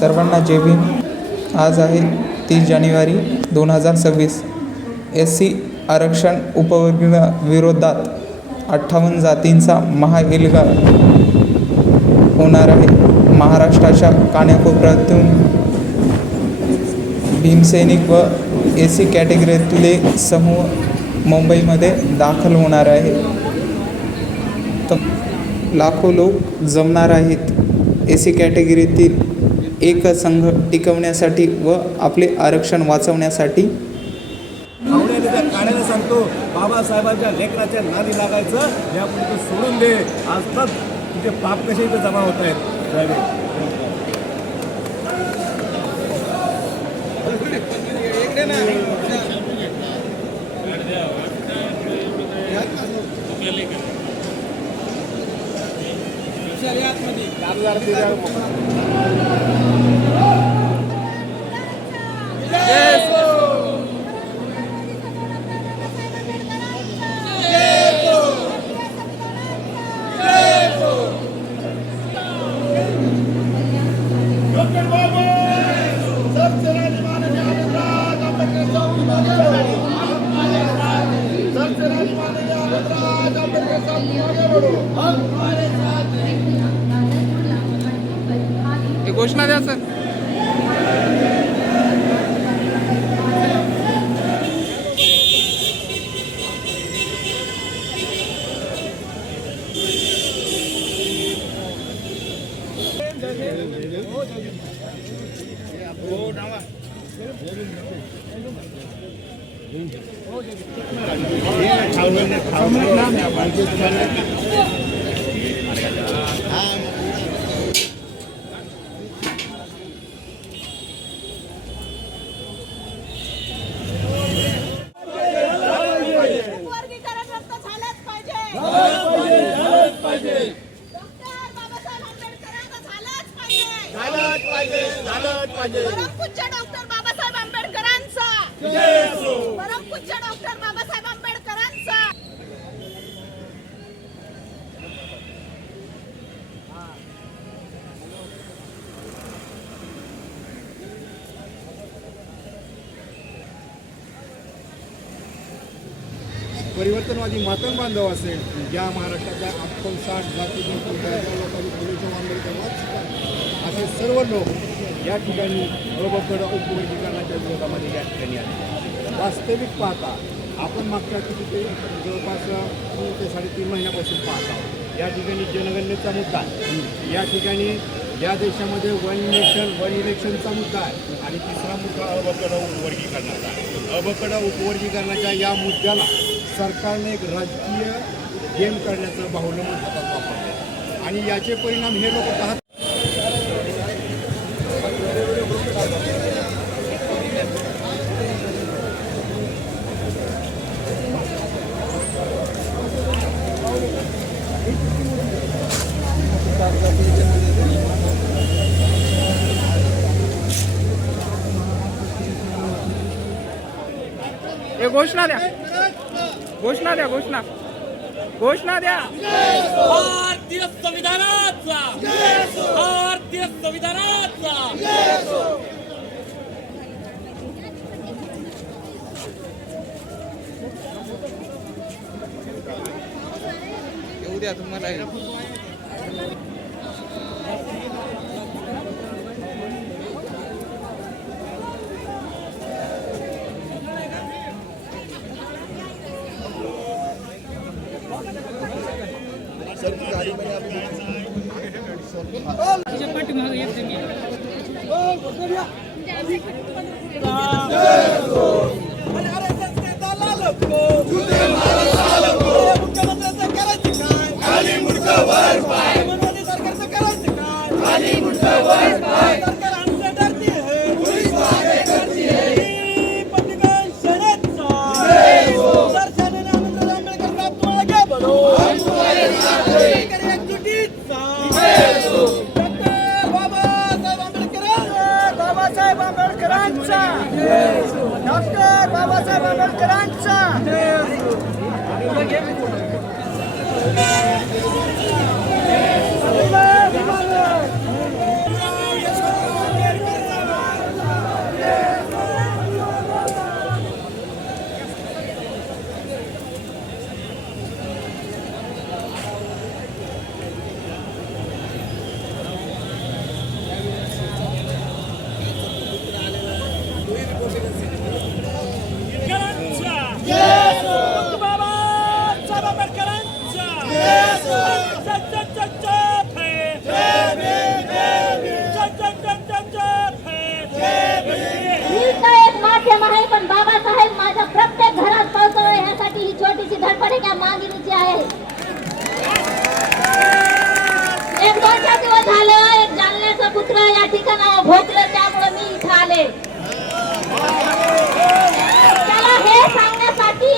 सर्वांना जय भीम. आज आहे 30 जानेवारी 2026. SC आरक्षण उपवर्गाविरोधात 58 जातींचा महाएल्गार होणार आहे. महाराष्ट्राच्या कानाकोपऱ्यातून भीमसैनिक व SC कॅटेगरीतले समूह मुंबईमध्ये दाखल होणार आहे. लाखो लोक जमणार आहेत. SC कॅटेगरीतील एक संघ टिकवण्यासाठी व आपले आरक्षण वाचवण्यासाठी. काढायला सांगतो, बाबासाहेबांच्या लेकराच्या नादी लागायचं यापुढे सोडून दे. आज तर तुझे पाप कसे इथं जमा होत आहेत. घोषणा द्या सर. परमपूज्य डॉक्टर बाबासाहेब आंबेडकरांचा. परमपूज्य डॉक्टर बाबासाहेब आंबेडकरांचा. परिवर्तनवादी मातंग बांधव असेल, ज्या महाराष्ट्राच्या 58 जाती लोकांनी पुढे आंबेडकर असे सर्व लोक या ठिकाणी अबकड उपवर्गीकरणाच्या विरोधामध्ये या ठिकाणी आले. वास्तविक पाहता आपण मागच्या किती जवळपास 3 ते 3.5 महिन्यापासून पाहता या ठिकाणी जनगणनेचा मुद्दा आहे. या ठिकाणी या देशामध्ये वन नेशन वन इलेक्शनचा मुद्दा आहे. आणि तिसरा मुद्दा अबकड उपवर्गीकरणाचा. अबकड उपवर्गीकरणाच्या या मुद्द्याला सरकारने एक राजकीय गेम करण्याचं बाहुलं हातात वापरले आणि याचे परिणाम हे लोक पाहत. घोषणा द्या. घोषणा द्या. घोषणा घोषणा द्या. भारतीय संविधानाचा. भारतीय संविधानाचा. येऊ द्या तुम्हाला. बाबासाहेब आंबेडकरांचा. 2-4 दिवस झालं एक जालन्याचा पुत्र या ठिकाणावर भोगलं, त्यामुळे मी इथं आले त्याला हे सांगण्यासाठी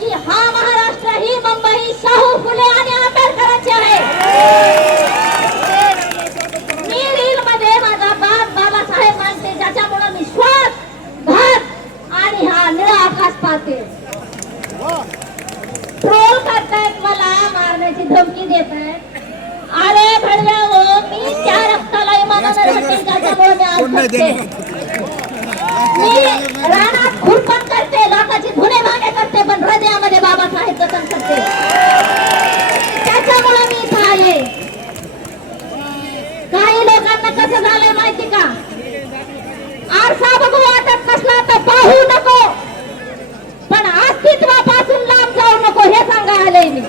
की हा महाराष्ट्र, ही मुंबई शाहू फुले आणि आंबेडकरांची आहे. मी रील मध्ये माझा बाप बाबासाहेब मानते, ज्याच्यामुळे मी श्वास घात आणि हा निळा आकाश पाहते. ट्रोल करतायत, मला मारण्याची धमकी देत आहेत. अरे भडव्याओ, मी त्या रक्ताला इमानाने राहते ज्याच्यामुळे मी आज जगते. मी रानात खुरपण करते, लोकांची धुणे भांडे करते, पण हृदयामध्ये बाबासाहेब जतन करते. त्याच्यामुळे मी इथं आले. काही लोकांना कसं झालंय माहिती का, आरसा बघू वाटत नसला तर पाहू नको, पण अस्तित्वापासून लांब जाऊ नको हे सांगा आले मी.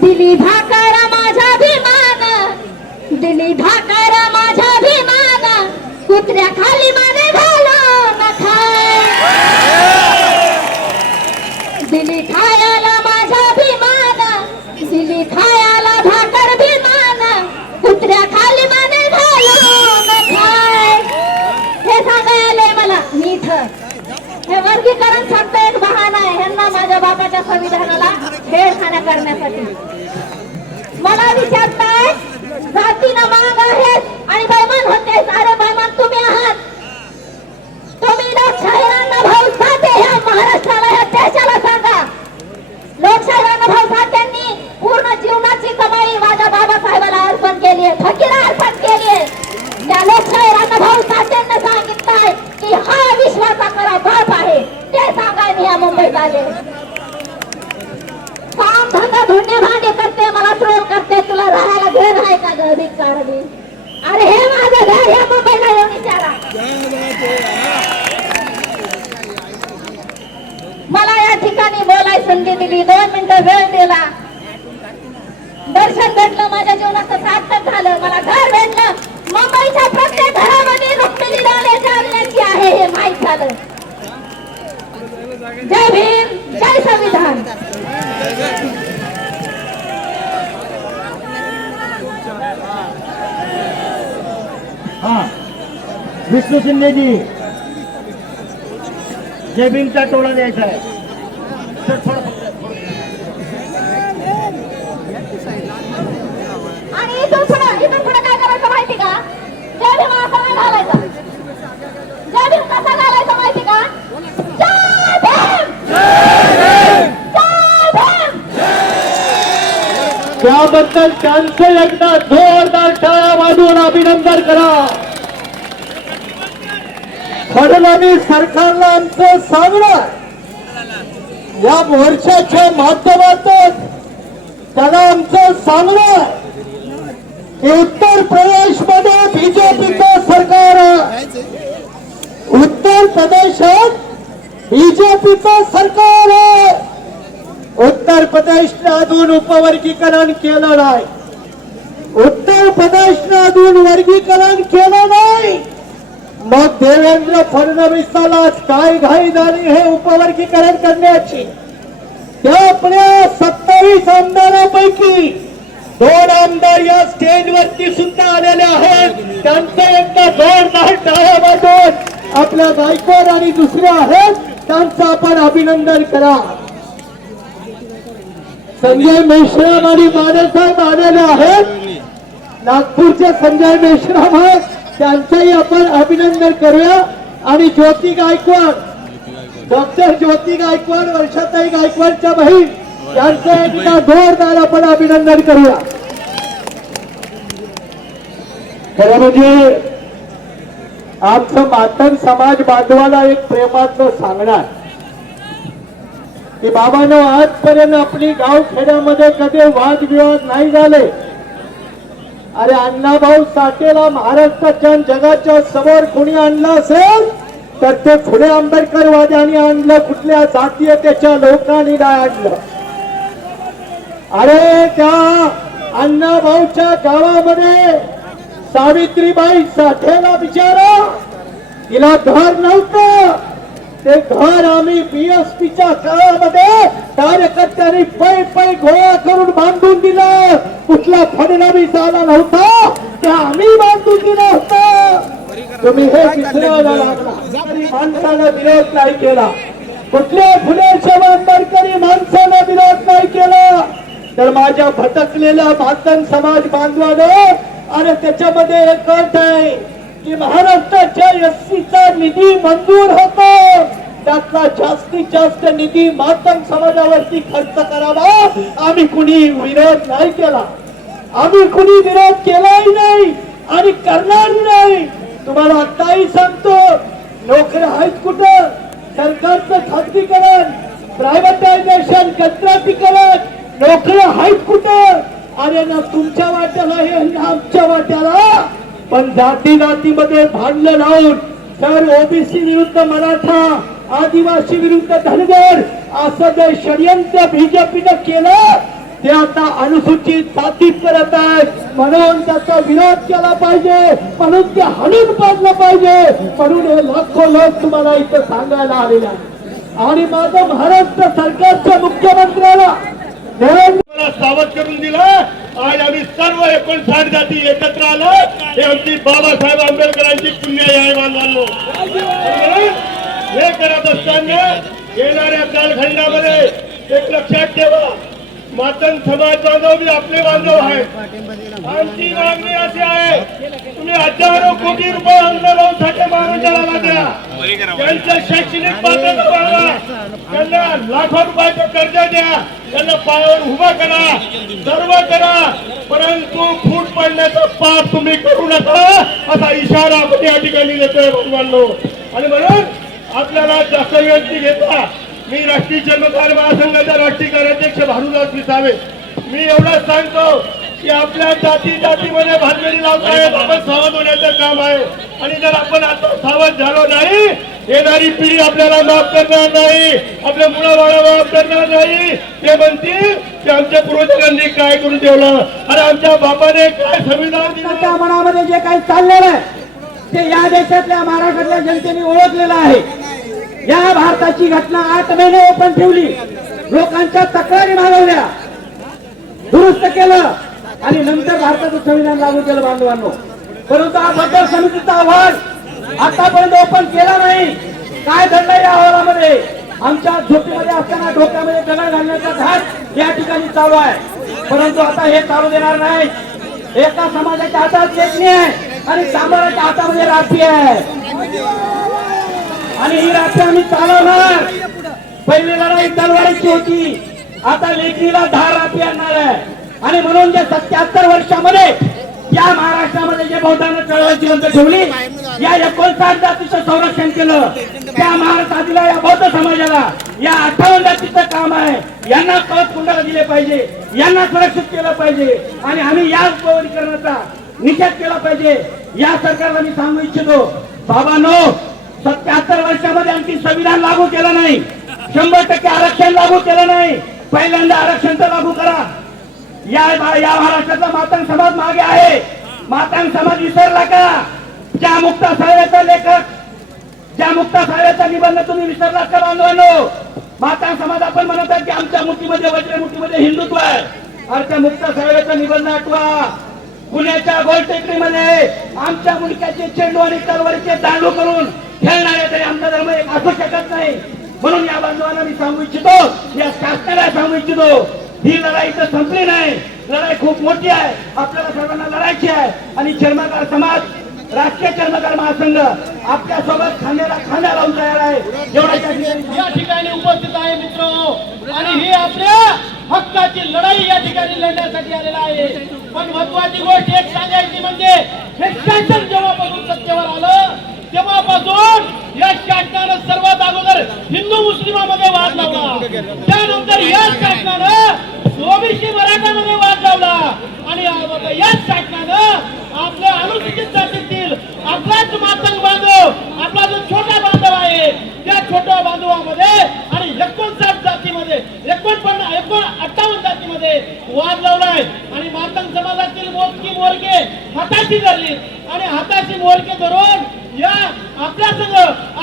दिली भाकर माझा अभिमान, दिली भाकर माझा अभिमान, कुत्र्या खाली माने घालो न खाय. दिली खायला माझा अभिमान, दिली खायला भाकर अभिमान, कुत्र्या खाली माने घालो न खाय. हे सांगायला मला मी इथं. हे वर्गीकरण फक्त एक बहाणा आहे ह्यांना माझ्या बापाच्या संविधानाला छेडखाना करण्यासाठी. मला विचारताय जातीनं माग आहेत आणि बैमान होतेस. अरे बैमान तुम्ही आहात. तुम्ही लोकशाहीरांना भाऊ साठे ह्या महाराष्ट्राला, ह्या देशाला सांगा. लोकशाहीरांना भाऊ साठ्यांनी पूर्ण जीवनाची कमाई माझ्या बाबासाहेबाला अर्पण केली आहे, फकीरा अर्पण केली आहे. त्या लोकशाहीरांना भाऊ साठ्यांना सांगितलंय की हा विश्वाचा खरा बाप आहे. ते सांगाय मी या मुंबईत आले. काम धंदा धुणे भांडे करते, मला ट्रोल करते, तुला राहायला घर आहे का ग भिकारणी? अरे हे माझं घर, हे मुंबईला येऊन विचारा. मला या ठिकाणी बोलाय संधी दिली, 2 मिनिटं वेळ दिला, दर्शन भेटलं, माझ्या जीवनाचं सार्थक झालं, मला घर भेटलं. मुंबईच्या प्रत्येक घरामध्ये रुक्मिणी लाले जालन्याची आहे हे माहीत झालं. जय भीम, जय संविधान. हा, विष्णू शिंदेजी, जय भीमचा टोळा द्यायचा आहे. आणि इथून पुढे काय करायचं माहिती का? जय भीम असा नाही घालायचा. जय भीम कसा घालायचा माहिती का? जय भीम, जय भीम. त्याबद्दल त्यांचं एकदा जोरदार टाळ्या वाजवून अभिनंदन करा. फडणवीस सरकारला आमचं सांगणं, या मोर्चाच्या माध्यमातून त्याला आमचं सांगणं की उत्तर प्रदेशमध्ये बीजेपीचं सरकार आहे. उत्तर प्रदेशात बीजेपीचं सरकार आहे. उत्तर प्रदेशने अजून उपवर्गीकरण केलं नाही. उत्तर प्रदेशने अजून वर्गीकरण केलं नाही. मग देवेंद्र फडणवीसाला काय घाई झाली हे उपवर्गीकरण करण्याची? त्या आपल्या 27 आमदारांपैकी 2 आमदार या स्टेजवरती सुद्धा आलेले आहेत. त्यांचं एकदा जोरदार टाळ्या वाजवून आपल्या गायकवाड आणि दुसरे आहेत त्यांचं आपण अभिनंदन करा. संजय मेश्राम आणि बाळासाहेब आलेले आहेत. नागपूरचे संजय मेश्राम आहेत, त्यांचंही आपण अभिनंदन करूया. आणि ज्योती गायकवाड, डॉक्टर ज्योती गायकवाड, वर्षाताई गायकवाडच्या बहीण, यांचं एकदा जोरदार आपण अभिनंदन करूया. खरं म्हणजे आमचं मातंग समाज बांधवाला एक प्रेमाचं सांगणार की बाबांनो, आजपर्यंत आपली गाव खेड्यामध्ये कधी वादविवाद नाही झाले. अरे अण्णाभाऊ साठेला महाराष्ट्राच्या जगाच्या समोर कोणी आणलं असेल तर ते फुले आंबेडकरवाद्यांनी आणलं, कुठल्या जातीयतेच्या लोकांनी नाही आणलं. अरे त्या अण्णाभाऊच्या गावामध्ये सावित्रीबाई साठेला विचारा, तिला घर नव्हतं, ते घर आम्ही बीएसपीच्या काळामध्ये कार्यकर्त्यांनी पै गोळा करून बांधून दिलं. कुठला फडणवीस आला नव्हता, ते आम्ही बांधून दिलं होतं. तुम्ही हे विसरायला लागला. तरी माणसानं विरोध नाही केला. कुठल्या फुले शाहू आंबेडकरी माणसानं विरोध नाही केला. तर माझ्या भटकलेल्या मातंग समाज बांधवानं, आणि त्याच्यामध्ये एक अट आहे की महाराष्ट्राच्या एससीचा निधी मंजूर होतो, त्यातला जास्तीत जास्त निधी मातंग समाजावरती खर्च करावा. आम्ही कुणी विरोध नाही केला. आम्ही कुणी विरोध केलाही नाही आणि करणार नाही. तुम्हाला आताही सांगतो, नोकऱ्या आहेत कुठं? सरकारचं खाजगीकरण, प्रायव्हेटायझेशन, कंत्राटीकरण, नोकऱ्या आहेत कुठं? अरे ना तुमच्या वाट्याला हे आमच्या वाट्याला. पण जाती जातीमध्ये भांडण लावून तर ओबीसी विरुद्ध मराठा, आदिवासी विरुद्ध धनगर असं जे षडयंत्र बीजेपीनं केलं, ते आता अनुसूचित जातीत करत आहेत. म्हणून त्याचा विरोध केला पाहिजे, म्हणून ते हाणून पाडलं पाहिजे. म्हणून हे लाखो लोक तुम्हाला इथं सांगायला आलेले आहेत. आणि माझं महाराष्ट्र सरकारच्या मुख्यमंत्र्याला मला सावध करून दिलं. आज आम्ही सर्व 59 जाती एकत्र आलो. हे आमची बाबासाहेब आंबेडकरांची पुण्य आहे बांधवांनो. हे करत असताना येणाऱ्या कालखंडामध्ये एक लक्षात ठेवा, मातंग समाज बांधव बी आपले बांधव आहेत. आमची मागणी अशी आहे, तुम्ही हजारो कोटी रुपये आंदोलनासाठी महामंडळाला द्या. त्यांचं शैक्षणिक पात्रता वाढवा, त्यांना लाखो रुपयाचं कर्ज द्या, त्यांना पायावर उभा करा, सर्व करा. परंतु फूट पडण्याचा पाप तुम्ही करू नका, असा इशारा आपण या ठिकाणी देतोय बांधवांनो. आणि म्हणून आपल्याला जास्त विनंती घेता, मी राष्ट्रीय चर्मकार महासंघाचा राष्ट्रीय कार्याध्यक्ष भानुदास विसावे, मी एवढंच सांगतो की आपल्या जातीमध्ये भानगडी लावतायत. आपण सावध होण्याचं काम आहे. आणि जर आपण आता सावध झालो नाही, येणारी पिढी आपल्याला माफ करणार नाही, आपल्या मुलाबाळा माफ करणार नाही. ते म्हणतील की आमच्या पूर्वजांनी काय करून ठेवलं, आणि आमच्या बापाने काय संविधान दिलं. त्या मनामध्ये जे काही चाललेलं आहे ते या देशातल्या महाराष्ट्रातल्या जनतेने ओळखलेलं आहे. या भारताची घटना 8 महिने ओपन ठेवली, लोकांच्या तक्रारी मागवल्या, दुरुस्त केलं आणि नंतर भारताचं संविधान लागू केलं बांधवांनो. परंतु हा बदल समितीचा अहवाल आतापर्यंत ओपन केला नाही. काय घडलं या अहवालामध्ये? आमच्या झोपडीमध्ये असताना डोक्यामध्ये दगड घालण्याचा घाट या ठिकाणी चालू आहे. परंतु आता हे चालू देणार नाही. एका समाजाच्या हातात लेखणी आहे आणि सामराच्या हातामध्ये राखी आहे, आणि ही राखी आम्ही चालवणार. पहिली लढाई तलवारीची होती, आता लेखणीला 10 राखी आणणार आहे. आणि म्हणून जे 77 वर्षामध्ये या महाराष्ट्रामध्ये जे बौद्धांना चळवळ जिवंत ठेवली, या 59 जातीचं संरक्षण केलं, त्या महाराष्ट्रातील या बौद्ध समाजाला या 58 जातीचं काम आहे. यांना कळत कुंडाला दिले पाहिजे, यांना सुरक्षित केलं पाहिजे. आणि आम्ही या उपवर्गीकरणाचा निषेध केला पाहिजे. या सरकारला मी सांगू इच्छितो, बाबांनो, 77 वर्षामध्ये आणखी संविधान लागू केलं नाही, 100% आरक्षण लागू केलं नाही. पहिल्यांदा आरक्षण तर लागू करा. या महाराष्ट्राचा मातंग समाज मागे आहे. मातंग समाज विसरला का? ज्या मुक्ता साहेबांचा लेखक, ज्या मुक्ता साहेबांचा निबंध तुम्ही विसरलात का बांधवांनो? मातंग समाज आपण म्हणत आहे की आमच्या मुठीमध्ये, वज्रमुठीमध्ये हिंदुत्व आहे. अरे त्या मुक्ता साहेबांचा निबंध आठवा. पुण्याच्या गोलटेकडीमध्ये आमच्या मुलक्याचे चेंडू आणि तलवारीचे दांडू करून खेळणारे तरी आमचा धर्म एक असू शकत नाही. म्हणून या बांधवांना मी सांगू इच्छितो, या शासनाला सांगू इच्छितो, ही लढाई तर संपली नाही. लढाई खूप मोठी आहे, आपल्याला सर्वांना लढायची आहे. आणि चर्मकार समाज, राष्ट्रीय चर्मकार महासंघ आपल्या सोबत खांद्याला खांदा लावून तयार आहे. एवढ्या या ठिकाणी उपस्थित आहे मित्र, आणि ही आपल्या हक्काची लढाई या ठिकाणी लढण्यासाठी आलेला आहे. पण महत्वाची गोष्ट एक सांगायची म्हणजे, हे शासन जेव्हापासून सत्तेवर आलं तेव्हापासून या शासनानं सर्वात अगोदर हिंदू मुस्लिमांमध्ये वाद लावला, त्यानंतर या शासनानं ओबीसी मराठामध्ये वाद लावला, आणि याच शासनानं आपल्या अनुसूचित जातीतील आपलाच मातंग बांधव, आपला जो छोटा बांधव आहे त्या छोट्या बांधवामध्ये आणि 59 जातीमध्ये 58 जातीमध्ये वाद लावलाय. आणि मातंग समाजातील मोजकी मोरके हाताशी धरली, आणि हाताशी मोरके धरून या आपल्या संग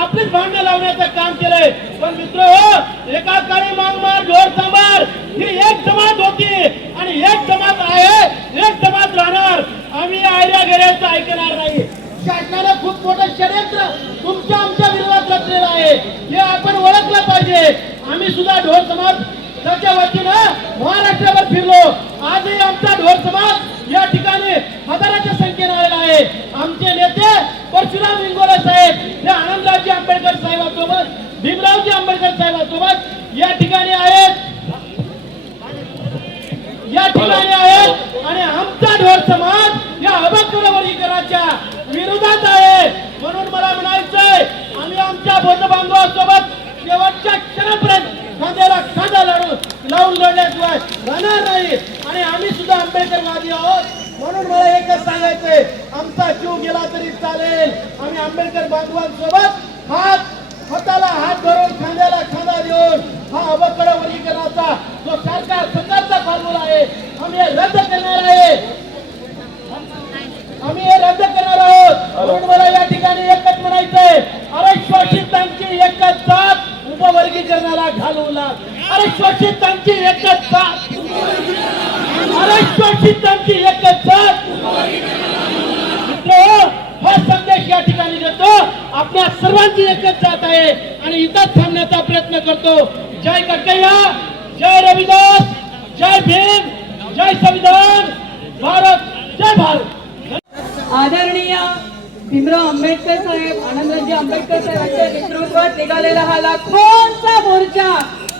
आपलीच भांडण लावण्याचं काम केलंय. पण मित्र एका काळी मागमार ढोर सांभार ही एक जमात होती आणि एक जमात आहे, एक जमात राहणार. आम्ही आयऱ्या गेऱ्यांचं ऐकणार नाही. शासनानं खूप मोठं षडयंत्र तुमच्या आमच्या विरोधात रचलेलं आहे, हे आपण ओळखलं पाहिजे. आम्ही सुद्धा ढोर समाजाच्या वतीनं महाराष्ट्रावर फिरलो. आजही आमचा ढोर समाज या ठिकाणी हजाराच्या संख्येने आलेला आहे. आमचे नेते परशुराम इंगोले साहेब हे आनंदरावजी आंबेडकर साहेबांसोबत, भीमरावजी आंबेडकर साहेबांसोबत या ठिकाणी आहेत आणि आमचा ढोर समाज या अभक्कड वर्गीकरणाच्या विरोधात आहे. म्हणून मला म्हणायचंय, आम्ही आमच्या बौद्ध बांधवांसोबत शेवटच्या क्षणापर्यंत खांद्याला खांदा लावून लढल्याशिवाय राहणार नाही. आणि आम्ही सुद्धा आंबेडकरवादी आहोत. म्हणून मला एकच सांगायचंय, आमचा जीव गेला तरी चालेल, आम्ही आंबेडकर बांधवांसोबत हाताला हात धरून खांद्याला खांदा देऊन हा अवकड वर्गीकरणाचा जो सरकारचा फॉर्म्युला आहे आम्ही हे रद्द करणार आहे. आम्ही हे रद्द करणार आहोत. म्हणून मला या ठिकाणी एकच म्हणायचंय, अरे शोषितांची एकच जात उपवर्गीकरणाला घालू लाग. अरे शोषितांची एकच जात, अरे शोषितांची एकच जात. मित्र हा संदेश या ठिकाणी देतो, आपल्या सर्वांची एकच जात आहे आणि इथंच थांबण्याचा प्रयत्न करतो. जय कटकैया, जय रविदास, जय भीम, जय संविधान, भारत जय भारत. आदरणीय भीमराव आंबेडकर साहेब, आनंदरावजी आंबेडकर साहेबांच्या नेतृत्वात निघालेला हा लाखोंचा मोर्चा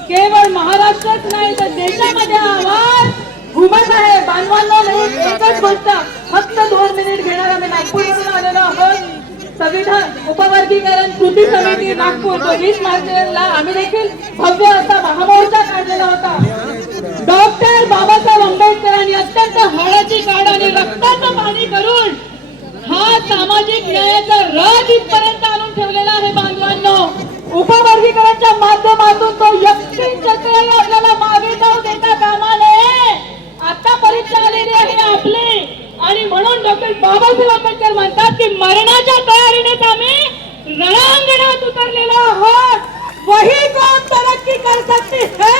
केवळ महाराष्ट्रात नाही तर देशामध्ये आवाज घुमत आहे. बांधवांना नाही एकच गोष्ट, फक्त 2 मिनिट घेणार. आम्ही नागपूरवरून आलेलो आहोत. संविधान उपवर्गीकरण कृती समिती नागपूर 20 मार्चला आम्ही देखील भव्य असा महामोर्चा काढलेला होता. डॉक्टर बाबासाहेब आंबेडकरांनी अत्यंत हाडाची काढ आणि रक्ताचं पाणी करून हा सामाजिक न्यायाचा राज इथपर्यंत आणून ठेवलेला आहे. बांधवांनो, उपवर्गीकरणाच्या माध्यमातून तो चक्रही आपल्याला मागे जाऊ देता कामा नये. आता परीक्षा आलेली आहे आपली आणि म्हणून डॉक्टर बाबासाहेब आंबेडकर म्हणतात की मरणाच्या तयारीनेच आम्ही रणांगणात उतरलेलो आहोत. वही कौन तरक्की कर सकती है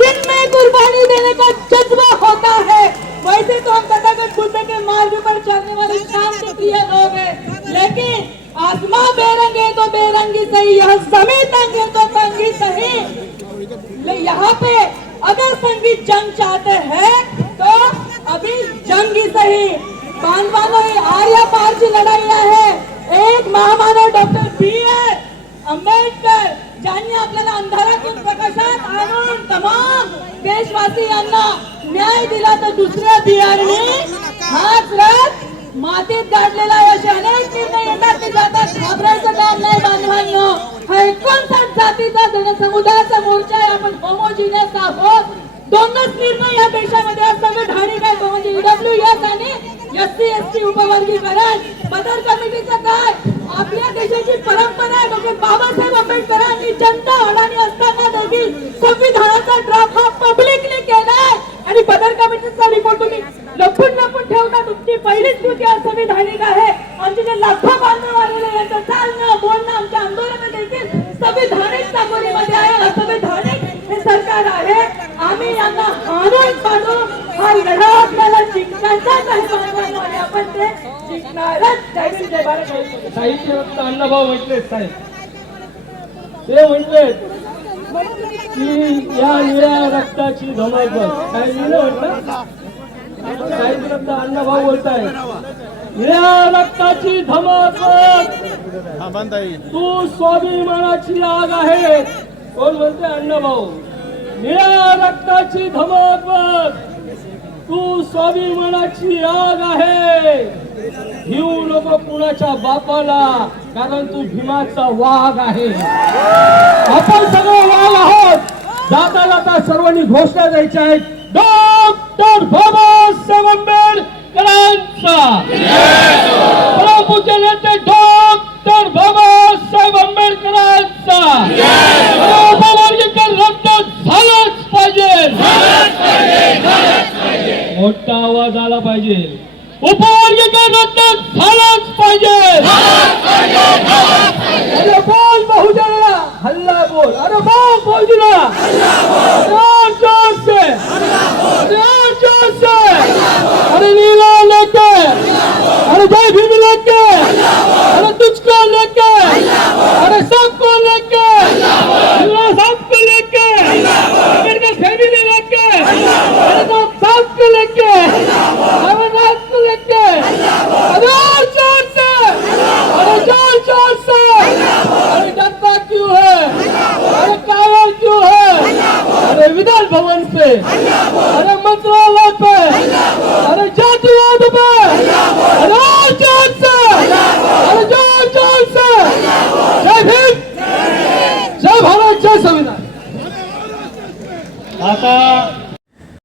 जिनमें कुर्बानी देने का जज्बा होता है. वैसे तो हम तथागत बुद्ध के मार्ग पर चलने वाले शांत प्रिय लोग हैं, लेकिन आसमां बेरंग है तो बेरंगी सही, यह जमीन तंग है तो तंगी सही. यहाँ पे अगर संगीत जंग चाहते हैं तो अभी जंग ही सही. बांधवांनो, आर्या पारची लढाई आहे. एक महामानव डॉक्टर B.R. आंबेडकर ज्यांनी आपल्याला अंधारातून प्रकाशात आणून तमाम देशवासियांना न्याय दिला, तर दुसऱ्या B.R.ने हाच रथ मातीत गाडलेला आहे. असे अनेक निर्णय येतात ते जातात, घाबरायचं काम नाही. बांधवांनो, हा 59 जातीचा जनसमुदायाचा मोर्चा आहे. आपण होमोजिनियस आहोत. 2च निर्णय या देशामध्ये असंविधानिक आहे, तो म्हणजे EWS आणि SC/ST उपवर्गीकरण. बदल कमिटीचं काय? आपल्या देशाची परंपरा आहे. डॉक्टर बाबासाहेब आंबेडकरांनी जनता अडाणी असताना देखील संविधानाचा ड्राफ्ट हा पब्लिकली केलाय आणि बदल कमिटीचा रिपोर्ट तुम्ही लपून ठेवता. तुमची पहिलीच कृती असंविधानिक आहे. आमचे जे लाखो बांधव आलेले यांचं चालणं बोलणं आमच्या आंदोलन देखील संविधानिक चाकोरीमध्ये आहे. असंविधानिक हे सरकार आहे. आम्ही यांना हाणून पाडू. हा लढा आपल्याला जिंकण्याचाच आहे बांधवांनो आणि आपण ते जिंकणारच. जय भीम, जय भारत. साहित्य रत्न अण्णाभाऊ म्हटले साहेब, ते म्हटले की या निळ्या रक्ताची धमक काय लिहिलं म्हटलं. साहित्य रत्न अण्णाभाऊ बोलताय, निळ्या रक्ताची धमक तू स्वाभिमानाची आग आहे. कोण म्हणते? अण्णाभाऊ. निळ्या रक्ताची धमक तू स्वाभिमानाची आग आहे. भिवू नको कुणाच्या बापाला, कारण तू भीमाचा वाघ आहे. आपण सगळे वाघ आहोत. जाता जाता सर्वांनी घोषणा द्यायच्या आहेत. डॉक्टर बाबासाहेब आंबेडकरांचा प्रमुख नेते डॉक्टर बाबासाहेब आंबेडकरांचा उपवर्गीकरण रद्द झालंच पाहिजे. मोठा आवाज आला पाहिजे. उपवर्गीकरण रद्द झालंच पाहिजे. जय भीम लेके, अरे तुझको लेके, अरे सबको लेके, अल्लाह सबको लेके, अमेरिकन फैमिली लेके, अरे सबको लेके, अमरनाथ को लेके, अरे जोर से, अरे जोर से, अरे डरता क्यों है, अरे कायल क्यों है, अरे विधान भवन पे, अरे मंत्रालय पे, अरे जातिवाद पे, अरे